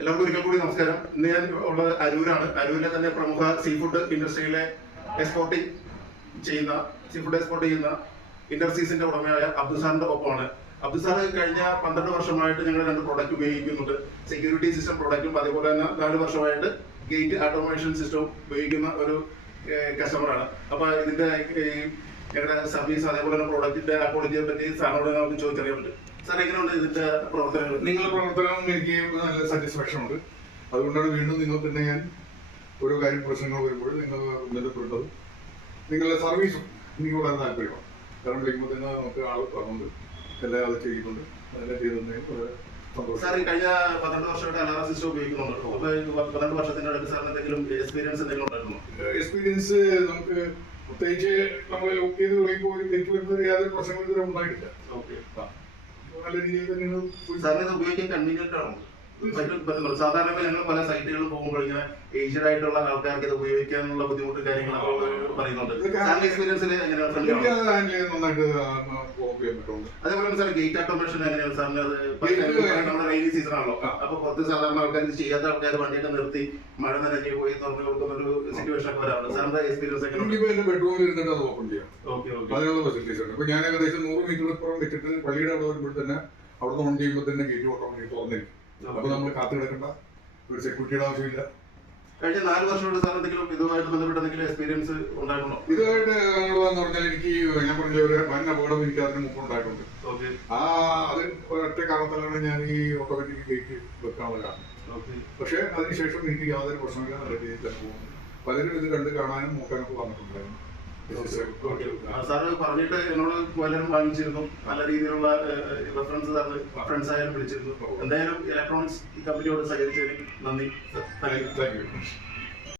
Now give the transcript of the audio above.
എല്ലാവർക്കും ഒരിക്കൽ കൂടി നമസ്കാരം. ഇന്ന് ഞാൻ ഉള്ളത് അരൂരാണ്. അരൂരിലെ തന്നെ പ്രമുഖ സീ ഫുഡ് ഇൻഡസ്ട്രിയിലെ സീ ഫുഡ് എക്സ്പോർട്ട് ചെയ്യുന്ന ഇന്റർസീസിന്റെ ഉടമയായ അബ്ദുസാറിന്റെ ഒപ്പമാണ്. അബ്ദുസാർ കഴിഞ്ഞ 12 വർഷമായിട്ട് ഞങ്ങൾ 2 പ്രോഡക്റ്റ് ഉപയോഗിക്കുന്നുണ്ട്. സെക്യൂരിറ്റി സിസ്റ്റം പ്രോഡക്റ്റും അതേപോലെ തന്നെ 4 വർഷമായിട്ട് ഗേറ്റ് ഓട്ടോമേഷൻ സിസ്റ്റം ഉപയോഗിക്കുന്ന ഒരു കസ്റ്റമറാണ്. അപ്പൊ ഇതിന്റെ ഞങ്ങളുടെ സർവീസ് അതേപോലെ തന്നെ പ്രോഡക്റ്റിന്റെ ക്വാളിറ്റിയെ പറ്റി സാറിനോട് നമുക്ക് ചോദിച്ചറിയാൻ പറ്റും. സാർ, എങ്ങനെയുണ്ട് ഇതിന്റെ പ്രവർത്തനങ്ങൾ? നിങ്ങളുടെ പ്രവർത്തനം എനിക്ക് നല്ല സാറ്റിസ്ഫാക്ഷൻ ഉണ്ട്. അതുകൊണ്ടാണ് വീണ്ടും നിങ്ങൾക്ക് തന്നെ ഞാൻ ഓരോ പ്രശ്നങ്ങൾ വരുമ്പോൾ നിങ്ങൾ ബന്ധപ്പെട്ടത്. നിങ്ങളുടെ സർവീസും എനിക്ക് വളരെ താല്പര്യമാണ്. കാരണം വിളിക്കുമ്പോൾ തന്നെ നമുക്ക് ആൾ പറഞ്ഞുണ്ട് എല്ലാം അത് ചെയ്യുന്നുണ്ട്. അതെല്ലാം ചെയ്തതിന് വളരെ സന്തോഷം. സാർ, കഴിഞ്ഞ 12 വർഷമായിട്ട് അലാറ സിസ്റ്റം ഉപയോഗിക്കുന്നുണ്ട്. അപ്പൊ 12 വർഷത്തിന്റെ അടുത്ത് സാറിന് എന്തെങ്കിലും എക്സ്പീരിയൻസ് എന്തെങ്കിലും ഉണ്ടായിരുന്നു? എക്സ്പീരിയൻസ് നമുക്ക് പ്രത്യേകിച്ച് നമ്മൾ ലോക്ക് ചെയ്ത് വിളിക്കുമ്പോൾ ഒരു തെറ്റ് വരുന്നത് യാതൊരു പ്രശ്നങ്ങളും ഇതുവരെ ഉണ്ടായിട്ടില്ല. ഓക്കെ, നല്ല രീതിയിൽ തന്നെയാണ്. സാറിന് ഇത് ഉപയോഗിക്കാൻ കൺവീനിയന്റ് ആണോ? സാധാരണ ഞങ്ങൾ പല സൈറ്റുകളിൽ പോകുമ്പോൾ ഇങ്ങനെ ഏജ്ഡ് ആയിട്ടുള്ള ആൾക്കാർക്ക് ഇത് ഉപയോഗിക്കാനുള്ള ബുദ്ധിമുട്ടും കാര്യങ്ങളൊക്കെ പറയുന്നുണ്ട്. സാറിന്റെ എക്സ്പീരിയൻസിൽ എങ്ങനെയാണ്? അതേപോലെ സാർ, ഗേറ്റ് ഓട്ടോമേഷൻ എങ്ങനെയാണ് സാറിന്? നമ്മുടെ റെയിനി സീസൺ ആണല്ലോ, അപ്പൊ പുറത്ത് സാധാരണ ആൾക്കാർ ചെയ്യാത്ത ആൾക്കാർ വണ്ടിയൊക്കെ നിർത്തി മഴ നനഞ്ഞു പോയി തുറന്നു കൊടുക്കുന്ന ഒരു സിറ്റുവേഷൻ ഒക്കെ വരാറുണ്ട്. സാറിന്റെ എക്സ്പീരിയൻസ് എങ്ങനെയാണ്? ബെഡ്റൂമിൽ ഇരുന്നിട്ട് അത് ഓപ്പൺ ചെയ്യാം. അതിനുള്ള ഫെസിലിറ്റീസ് ഉണ്ട്. ഇപ്പൊ ഞാൻ ഏകദേശം 100 മീറ്റർ പുറം വെച്ചിട്ട് പള്ളിയുടെ അവിടെ വരുമ്പോൾ തന്നെ അവിടെ ഓൺ ചെയ്യുമ്പോൾ തന്നെ ഗേറ്റ് ഓട്ടോമാറ്റിക് തുറന്നിരിക്കും. അപ്പൊ നമ്മൾ കാത്തു കിടക്കേണ്ട ഒരു സെക്യൂരിറ്റിയുടെ ആവശ്യമില്ല. കഴിഞ്ഞ 4 വർഷമായിട്ട് സാർ എന്തെങ്കിലും ഇതുമായിട്ട് ബന്ധപ്പെട്ട എന്തെങ്കിലും എക്സ്പീരിയൻസ് ഉണ്ടായിരുന്നോ? ഇതുമായിട്ട് ഉള്ളതെന്ന് പറഞ്ഞാൽ എനിക്ക് ഞാൻ പറഞ്ഞ ഒരു വൻ അപകടം എനിക്ക് അതിന് മുമ്പ് ഉണ്ടായിട്ടുണ്ട്. അത് ഒരൊറ്റ കാരണത്തിലാണ് ഞാൻ ഈ ഓട്ടോമാറ്റിക് ഗേറ്റ് വെക്കാനുള്ള കാരണം. പക്ഷെ അതിനുശേഷം എനിക്ക് യാതൊരു പ്രശ്നമില്ല, നല്ല രീതിയിൽ തന്നെ പോകുന്നു. പലരും ഇത് കണ്ട് കാണാനും നോക്കാനൊക്കെ വന്നിട്ടുണ്ടായിരുന്നു. സാറ് പറഞ്ഞിട്ട് എന്നോട് പലരും വാങ്ങിച്ചിരുന്നു. നല്ല രീതിയിലുള്ള റെഫറൻസ് സാറിന് ഫ്രണ്ട്സ് ആയാലും വിളിച്ചിരുന്നു. എന്തായാലും ഇലക്ട്രോണിക്സ് കമ്പനിയോട് സഹകരിച്ചതിന് നന്ദി. Thank you.